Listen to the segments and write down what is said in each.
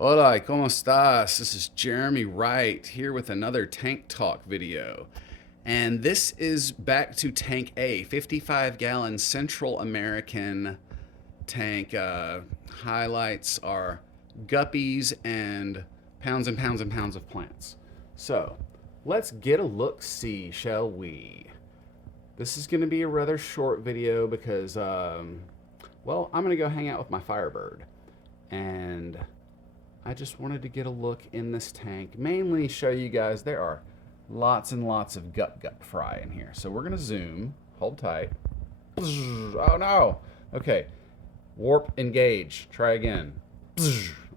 Hola, ¿cómo estás? This is Jeremy Wright here with another Tank Talk video. And this is back to Tank A, 55-gallon Central American tank. Highlights are guppies and pounds of plants. So let's get a look-see, shall we? This is going to be a rather short video because, well, I'm going to go hang out with my Firebird. And I just wanted to get a look in this tank, mainly show you guys there are lots and lots of gup fry in here. So we're gonna zoom, hold tight. Oh no! Okay, warp, engage, try again.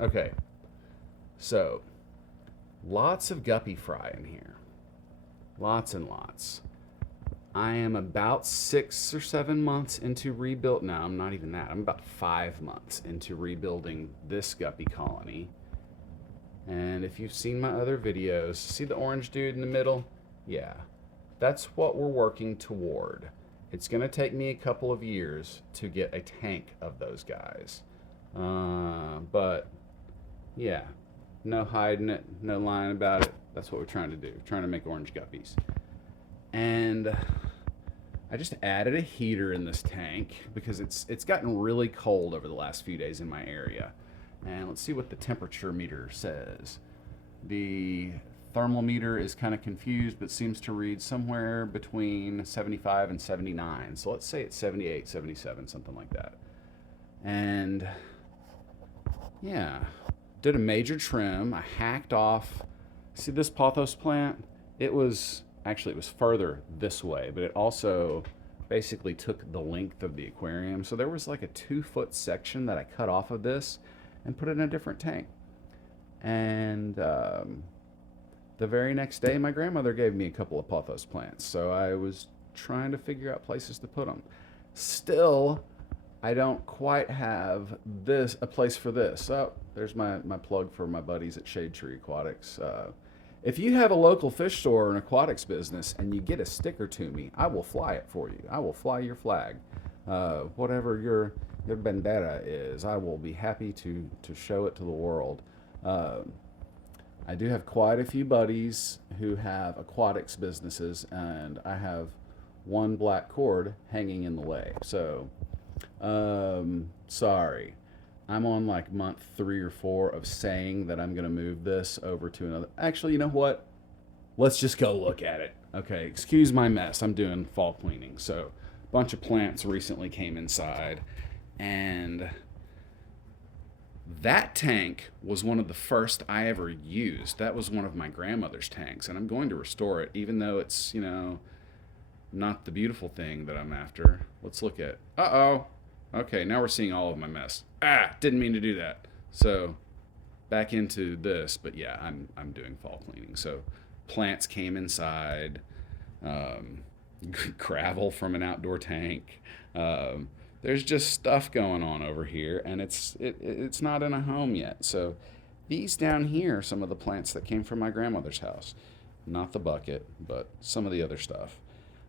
Okay, so lots of guppy fry in here, lots and lots. I am about 6 or 7 months into rebuild. No, I'm not even that. I'm about 5 months into rebuilding this guppy colony. And if you've seen my other videos, see the orange dude in the middle? Yeah, that's what we're working toward. It's going to take me a couple of years to get a tank of those guys. But yeah, no hiding it, no lying about it. That's what we're trying to do, trying to make orange guppies. And I just added a heater in this tank because it's gotten really cold over the last few days in my area. And let's see what the temperature meter says. The thermal meter is kind of confused, but seems to read somewhere between 75 and 79. So let's say it's 78, 77, something like that. And yeah, did a major trim. I hacked off. See this pothos plant? It was further this way, but it also basically took the length of the aquarium. So there was like a 2-foot section that I cut off of this and put it in a different tank. And the very next day, my grandmother gave me a couple of pothos plants. So I was trying to figure out places to put them. Still, I don't quite have a place for this. Oh, there's my plug for my buddies at Shade Tree Aquatics. If you have a local fish store or an aquatics business and you get a sticker to me, I will fly it for you. I will fly your flag. Whatever your bandera is, I will be happy to show it to the world. I do have quite a few buddies who have aquatics businesses, and I have one black cord hanging in the way. So, sorry. I'm on like month 3 or 4 of saying that I'm going to move this over to another. Actually, you know what? Let's just go look at it. Okay, excuse my mess. I'm doing fall cleaning. So, a bunch of plants recently came inside, and that tank was one of the first I ever used. That was one of my grandmother's tanks, and I'm going to restore it, even though it's, not the beautiful thing that I'm after. Let's look at. Uh-oh. Okay, now we're seeing all of my mess. Didn't mean to do that. So, back into this, but yeah, I'm doing fall cleaning. So, plants came inside, gravel from an outdoor tank. There's just stuff going on over here, and it's not in a home yet. So, these down here are some of the plants that came from my grandmother's house. Not the bucket, but some of the other stuff.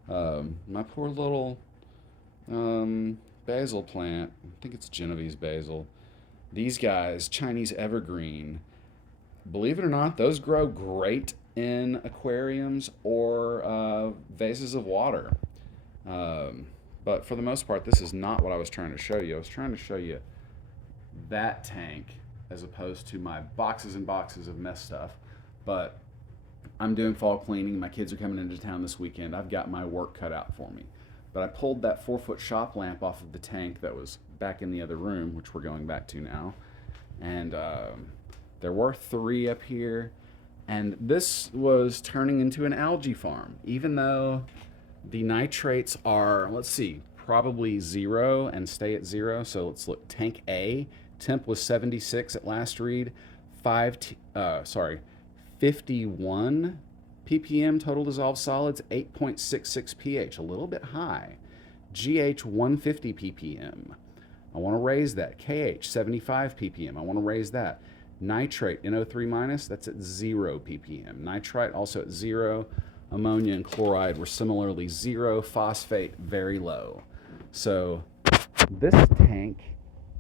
My poor little basil plant. I think it's Genovese basil. These guys, Chinese evergreen. Believe it or not, those grow great in aquariums or vases of water. But for the most part, this is not what I was trying to show you. I was trying to show you that tank as opposed to my boxes and boxes of mess stuff. But I'm doing fall cleaning. My kids are coming into town this weekend. I've got my work cut out for me. But I pulled that 4-foot shop lamp off of the tank that was back in the other room, which we're going back to now. And there were 3 up here. And this was turning into an algae farm, even though the nitrates are, let's see, probably 0 and stay at 0. So let's look. Tank A, temp was 76 at last read. 51 ppm total dissolved solids, 8.66 pH, a little bit high. GH 150 ppm. I want to raise that. KH 75 ppm. I want to raise that. Nitrate NO3 minus, that's at 0 ppm. Nitrite also at 0. Ammonia and chloride were similarly 0. Phosphate very low. So this tank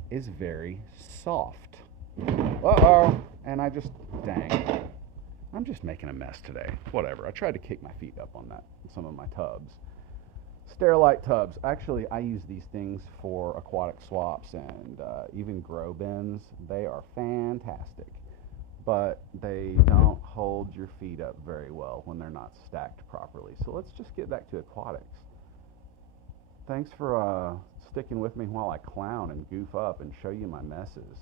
is very soft. Uh-oh. And I just, dang. I'm just making a mess today. Whatever. I tried to kick my feet up on that, some of my tubs. Sterilite tubs. Actually, I use these things for aquatic swaps and even grow bins. They are fantastic, but they don't hold your feet up very well when they're not stacked properly. So let's just get back to aquatics. Thanks for sticking with me while I clown and goof up and show you my messes.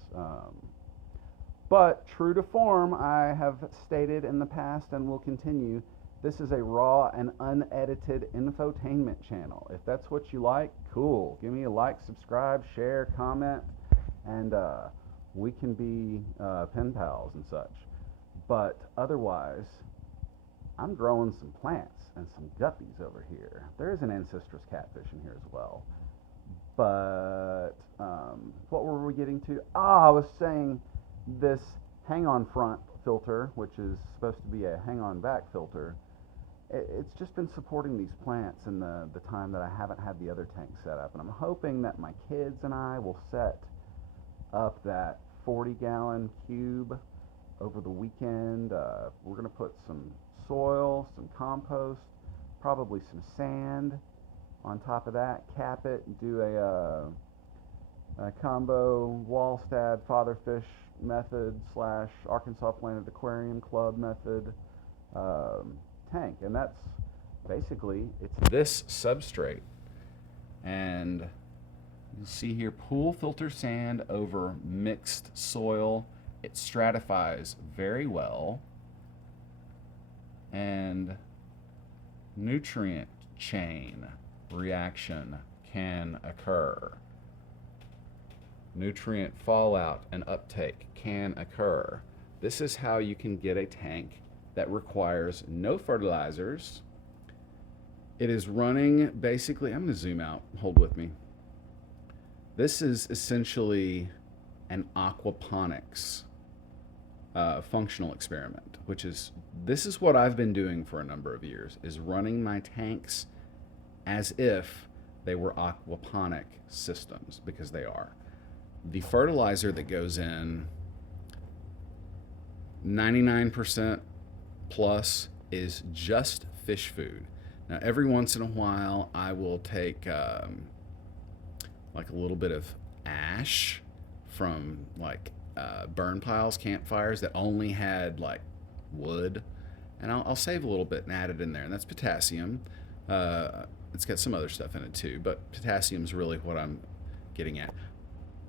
But true to form, I have stated in the past and will continue, this is a raw and unedited infotainment channel. If that's what you like, cool. Give me a like, subscribe, share, comment, and we can be pen pals and such. But otherwise, I'm growing some plants and some guppies over here. There is an ancestress catfish in here as well. But what were we getting to? I was saying this hang-on front filter, which is supposed to be a hang-on back filter, it's just been supporting these plants in the time that I haven't had the other tank set up. And I'm hoping that my kids and I will set up that 40-gallon cube over the weekend. We're going to put some soil, some compost, probably some sand on top of that, cap it, and do a combo Wallstad fatherfish method / Arkansas Planted Aquarium Club method tank. And that's basically, it's this substrate. And you see here, pool filter sand over mixed soil. It stratifies very well, and nutrient chain reaction can occur. Nutrient fallout and uptake can occur. This is how you can get a tank that requires no fertilizers. It is running basically, I'm going to zoom out, hold with me. This is essentially an aquaponics functional experiment, which is, this is what I've been doing for a number of years, is running my tanks as if they were aquaponic systems, because they are. The fertilizer that goes in, 99% plus, is just fish food. Now, every once in a while, I will take like a little bit of ash from like burn piles, campfires that only had like wood, and I'll save a little bit and add it in there, and that's potassium. It's got some other stuff in it too, but potassium is really what I'm getting at.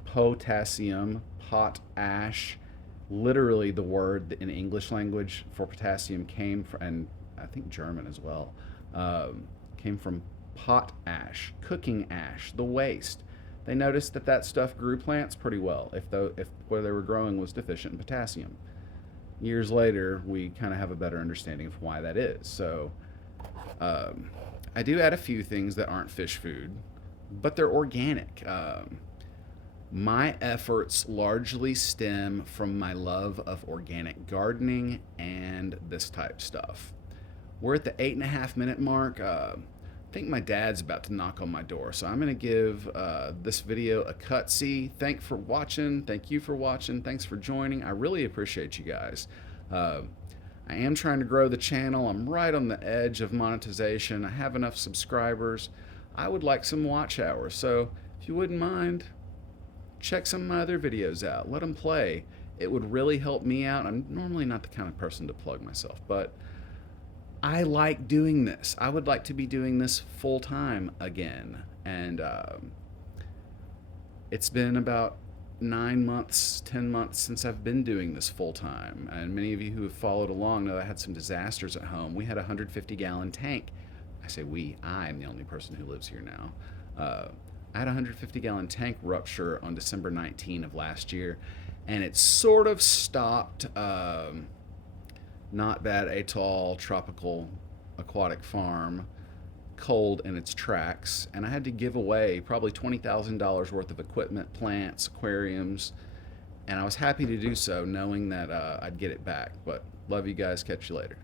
Potassium, potash, literally the word in English language for potassium came from, and I think German as well, came from potash, cooking ash, the waste. They noticed that that stuff grew plants pretty well if where they were growing was deficient in potassium. Years later, we kind of have a better understanding of why that is. So I do add a few things that aren't fish food, but they're organic. My efforts largely stem from my love of organic gardening and this type stuff. We're at the 8.5-minute mark. I think my dad's about to knock on my door, so I'm going to give this video a cutsy. Thank you for watching. Thanks for joining. I really appreciate you guys. I am trying to grow the channel. I'm right on the edge of monetization. I have enough subscribers. I would like some watch hours, so if you wouldn't mind, check some of my other videos out. Let them play. It would really help me out. I'm normally not the kind of person to plug myself, but I like doing this. I would like to be doing this full time again. And it's been about 9 months, 10 months since I've been doing this full time. And many of you who have followed along know I had some disasters at home. We had a 150-gallon tank. I say we, I'm the only person who lives here now. I had a 150-gallon tank rupture on December 19 of last year, and it sort of stopped Not Bad Atoll tropical aquatic farm cold in its tracks, and I had to give away probably $20,000 worth of equipment, plants, aquariums, and I was happy to do so, knowing that I'd get it back. But love you guys. Catch you later.